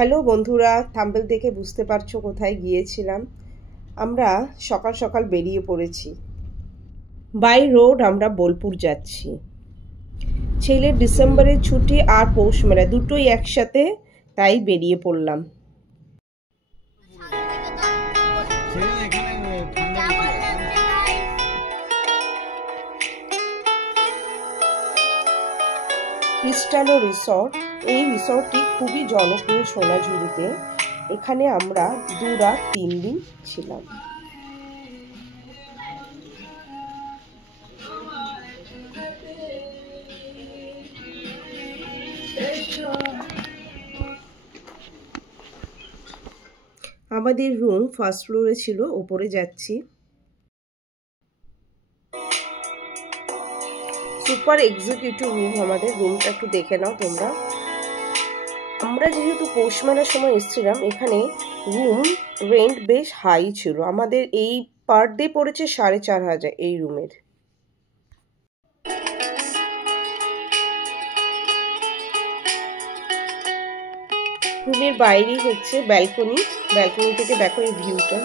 Hello বন্ধুরা, thumbnail দেখে বুঝতে পারছো কোথায় গিয়েছিলাম। আমরা সকাল সকাল বেরিয়ে পড়েছি। বাই রোড আমরা বোলপুর যাচ্ছি। ছেলের ডিসেম্বরের ছুটি আর পৌষ মেলা দুটোই একসাথে, তাই বেরিয়ে পড়লাম। ক্রিস্টালো রিসর্ট, এই রিসর্টটি খুবই জনপ্রিয় সোনাঝুরিতে। এখানে আমরা 2 রাত 3 দিন ছিলাম। আমাদের রুম ফার্স্ট ফ্লোরে ছিল, ওপরে যাচ্ছি। সুপার এক্সিকিউটিভ রুম আমাদের, রুমটা একটু দেখে নাও তোমরা। আমরা যেহেতু পৌষ মেলার সময় এসেছিলাম, এখানে রুম রেন্ট বেশ হাই ছিল। আমাদের এই পার ডে পড়েছে 4,500 এই রুমের। রুমের বাইরেই হচ্ছে ব্যালকনি, ব্যালকনি থেকে দেখো এই ভিউটা।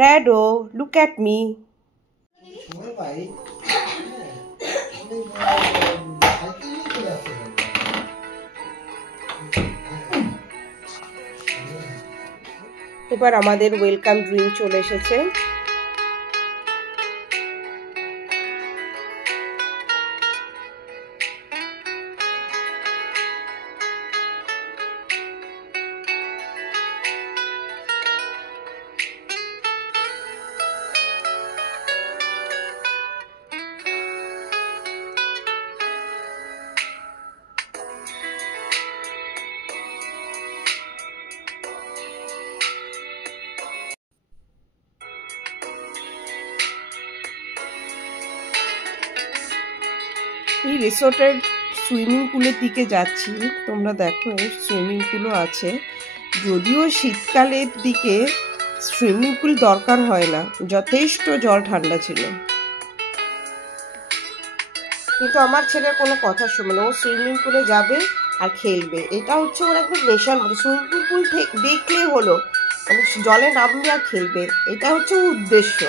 Rado, look at me. এবার আমাদের ওয়েলকাম ড্রিঙ্ক চলে এসেছে। এই রিসোর্টের সুইমিং পুলের দিকে যাচ্ছি। তোমরা দেখো এই সুইমিং পুলও আছে। যদিও শীতকালের দিকে সুইমিং পুল দরকার হয় না, যথেষ্ট জল ঠান্ডা ছিল। কিন্তু আমার ছেলের কোনো কথা শুনবে না, ও সুইমিং পুলে যাবে আর খেলবে। এটা হচ্ছে ওর একদম নেশার মতো। সুইমিং পুল দেখলেই হলো, মানে জলে নামবে আর খেলবে, এটা হচ্ছে ওর উদ্দেশ্য।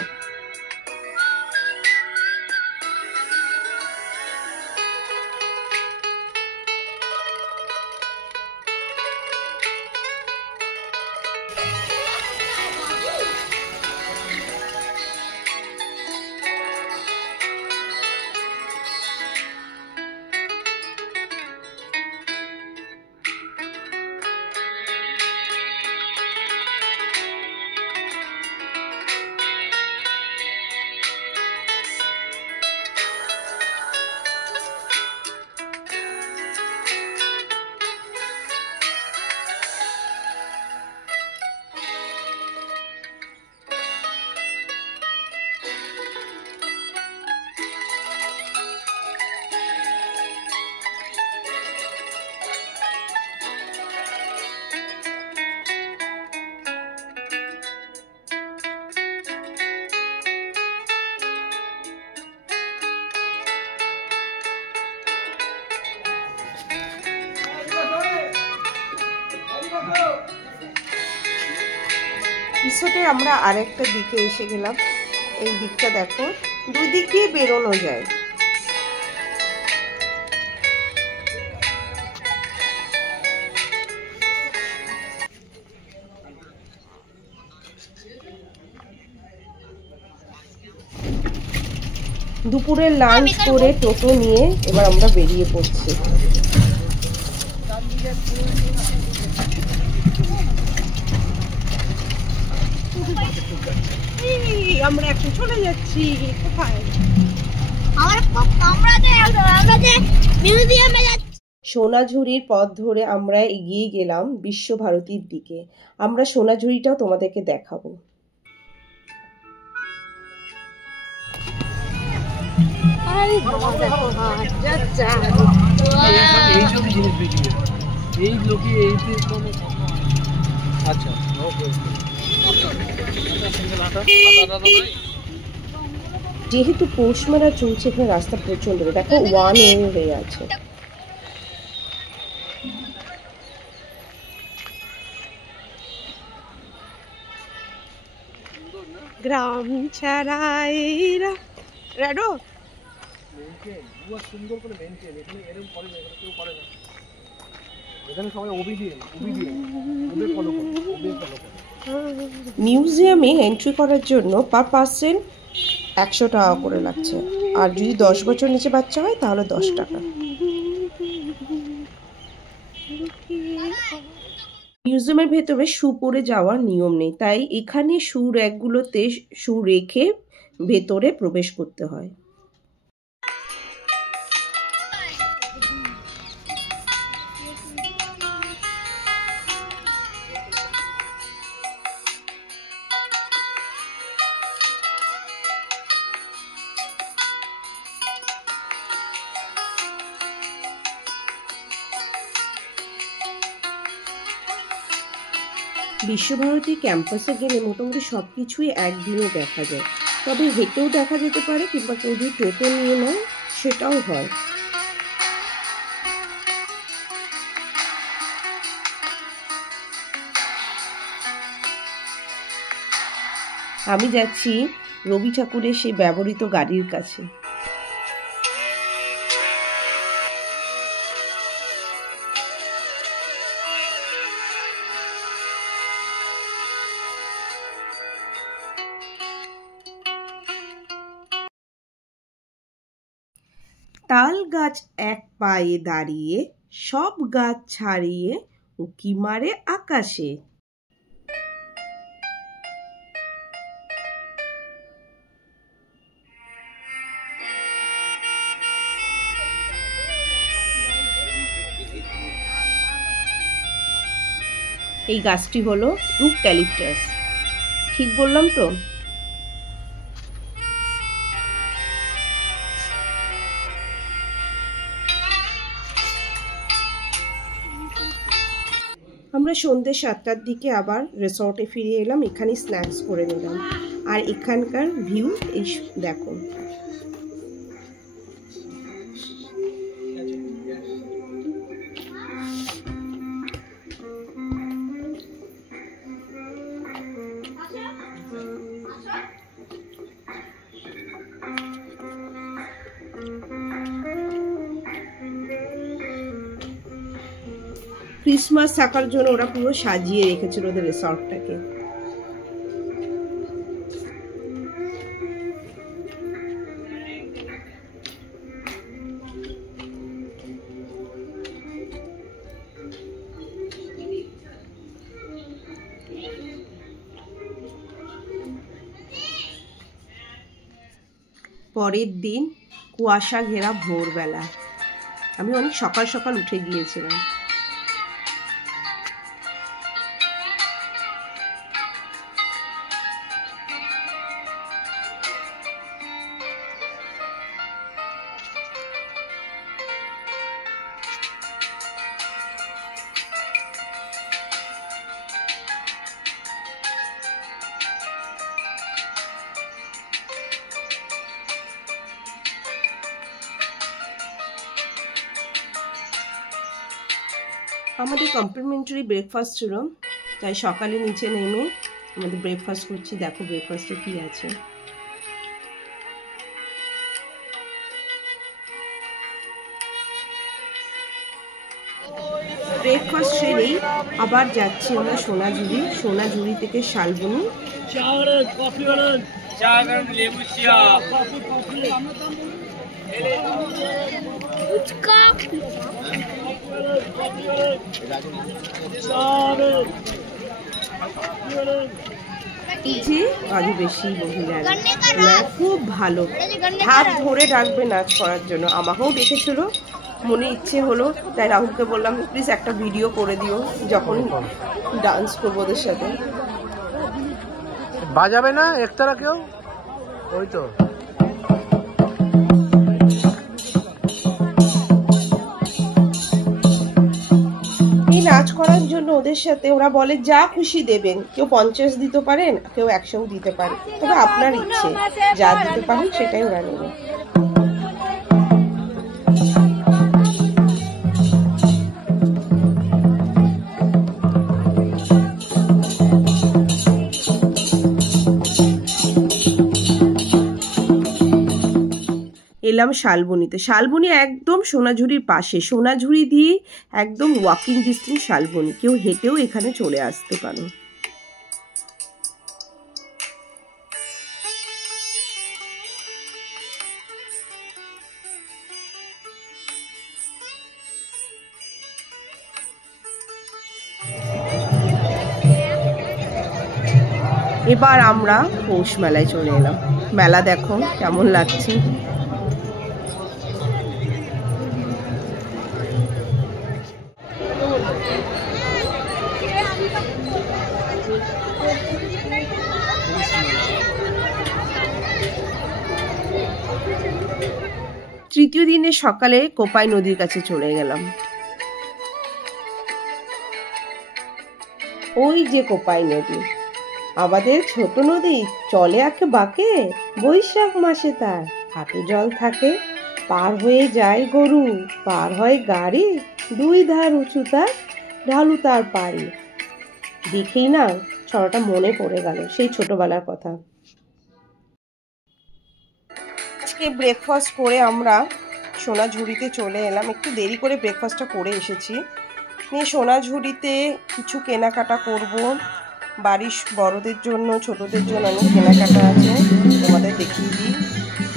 রিসোর্টে আমরা আরেকটা দিকে এসে গেলাম। এই দিকটা দেখো, দুই দিক দিয়ে বেরোনো যায়। দুপুরে লাঞ্চ করে টোটো নিয়ে এবার আমরা বেরিয়ে পড়ছি। আমরা এখন চলে যাচ্ছি কোথায়? সোনাঝুরির পথ ধরে আমরা এগিয়ে গেলাম বিশ্বভারতীর দিকে। আমরা সোনাঝুরিটাও তোমাদেরকে দেখাবো। এই লোকে এইতে কোনো আচ্ছা ওকে যেহেতু পৌষ মেলা চলছে এখানে রাস্তা প্রচন্ড, দেখো ওয়ান ওয়ে হয়ে আছে। গ্রাম ছাড়াই রাডো সুন্দর করে মেনটেন, এখানে এরকম করে না, কেউ করে না, এখানে সবাই ওবিডিয়েন্ট ওদের ফলো করে, ওদের ফলো করে। মিউজিয়ামে এন্ট্রি করার জন্য পার পার্সন 100 টাকা করে লাগছে, আর যদি 10 বছর নিচে বাচ্চা হয় তাহলে 10 টাকা। মিউজিয়ামের ভেতরে শু পরে যাওয়ার নিয়ম নেই, তাই এখানে শু র্যাকগুলোতে শু রেখে ভেতরে প্রবেশ করতে হয়। বিশ্বভারতী ক্যাম্পাসে গেলে মোটামুটি সব কিছুই একদিনে দেখা যায়, তবে হেঁটেও দেখা যেতে পারে কিংবা কেউ যদি টোটো নিয়ে নেয় সেটাও হয়। আমি যাচ্ছি রবি ঠাকুরের সেই ব্যবহৃত গাড়ির কাছে। তাল গাছ এক পায়ে দাঁড়িয়ে, সব গাছ ছাড়িয়ে উঁকি মারে আকাশে। এই গাছটি হলো ইউক্যালিপটাস, ঠিক বললাম তো? আমরা সন্ধ্যে 7টার দিকে আবার রিসর্টে ফিরে এলাম, এখানে স্ন্যাক্স করে নিলাম। আর এখানকার ভিউ এই দেখো, ক্রিসমাস থাকার জন্য ওরা পুরো সাজিয়ে রেখেছিল ওদের রিসর্টটাকে। পরের দিন কুয়াশা ঘেরা ভোরবেলা, আমি অনেক সকাল সকাল উঠে গিয়েছিলাম। আমাদের কমপ্লিমেন্টারি ব্রেকফাস্ট ছিল, তাই সকালে নিচে নেমে আমাদের ব্রেকফাস্ট করছি। দেখো ব্রেকফাস্টে কি আছে। ব্রেকফাস্ট সেরেই আবার যাচ্ছি আমরা সোনাঝুরি। সোনাঝুরি থেকে শালবনি। আরো বেশি মহিলারা খুব ভালো, হাত ধরে ডাকবে নাচ করার জন্য। আমাকেও ডেকেছিল, মনে ইচ্ছে হলো, তাই রাহুলকে বললাম প্লিজ একটা ভিডিও করে দিও যখন ডান্স করবো ওদের সাথে। বাজাবে না একতারা কেউ? ওই তো করার জন্য ওদের সাথে ওরা বলে যা খুশি দেবেন, কেউ 50 দিতে পারেন, কেউ 100 দিতে পারে, তবে আপনার ইচ্ছে, যা দিতে পারেন সেটাই ওরা নেবে। এলাম শালবনিতে। শালবনি একদম সোনাঝুরির পাশে, সোনাঝুরি দিয়ে একদম ওয়াকিং ডিস্টেন্স শালবনি, কেউ হেঁটেও এখানে চলে আসতে পারো। এবার আমরা পৌষ মেলায় চলে এলাম। মেলা দেখো কেমন লাগছে। তৃতীয় দিনে সকালে কোপাই নদীর কাছে চলে গেলাম। ওই যে কোপাই নদী, আমাদের ছোট নদী, চলে আঁকে বাঁকে, বৈশাখ মাসে তার হাঁটু জল থাকে, পার হয়ে যায় গরু, পার হয় গাড়ি, দুই ধার উঁচু তার, ঢালু তার পাড়ি। দেখেই না ছড়াটা মনে পড়ে গেল, সেই ছোটবেলার কথা। আজকে ব্রেকফাস্ট করে আমরা সোনাঝুরিতে চলে এলাম। একটু দেরি করে ব্রেকফাস্টটা করে এসেছি। নিয়ে সোনাঝুরিতে কিছু কেনাকাটা করব, বাড়ির বড়দের জন্য, ছোটদের জন্য অনেক কেনাকাটা আছে, তোমাদের দেখিয়ে দিই।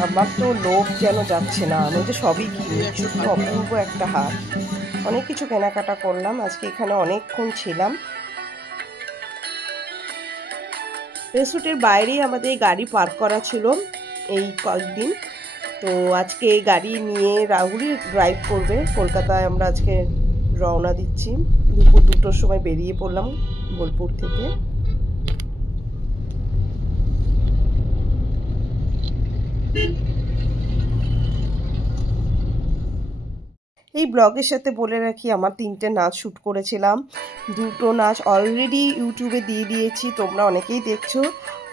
আমার তো লোভ যেন যাচ্ছে না, আমি তো সবই কিনি, সত্যি অপূর্ব একটা হাট। অনেক কিছু কেনাকাটা করলাম, আজকে এখানে অনেকক্ষণ ছিলাম। রেস্টুরেন্টের বাইরেই আমাদের গাড়ি পার্ক করা ছিল এই কয়েকদিন, তো আজকে এই গাড়ি নিয়ে রাহুলই ড্রাইভ করবে। কলকাতায় আমরা আজকে রওনা দিচ্ছি, দুপুর 2টোর সময় বেরিয়ে পড়লাম বোলপুর থেকে। এই ব্লগের সাথে বলে রাখি, আমার 3টে নাচ শ্যুট করেছিলাম, 2টো নাচ অলরেডি ইউটিউবে দিয়ে দিয়েছি, তোমরা অনেকেই দেখছো।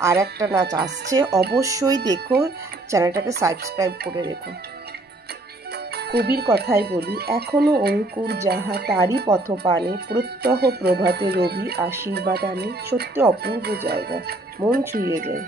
আর একটা নাচ আসছে, অবশ্যই দেখো, চ্যানেলটাকে সাবস্ক্রাইব করে রেখো। কবির কথাই বলি, এখনো অঙ্কুর যাহা তারই পথপানে, প্রত্যহ প্রভাতে রবি আশীর্বাদ আনে। সত্যি অপূর্ব জায়গা, মন ছুঁয়ে যায়।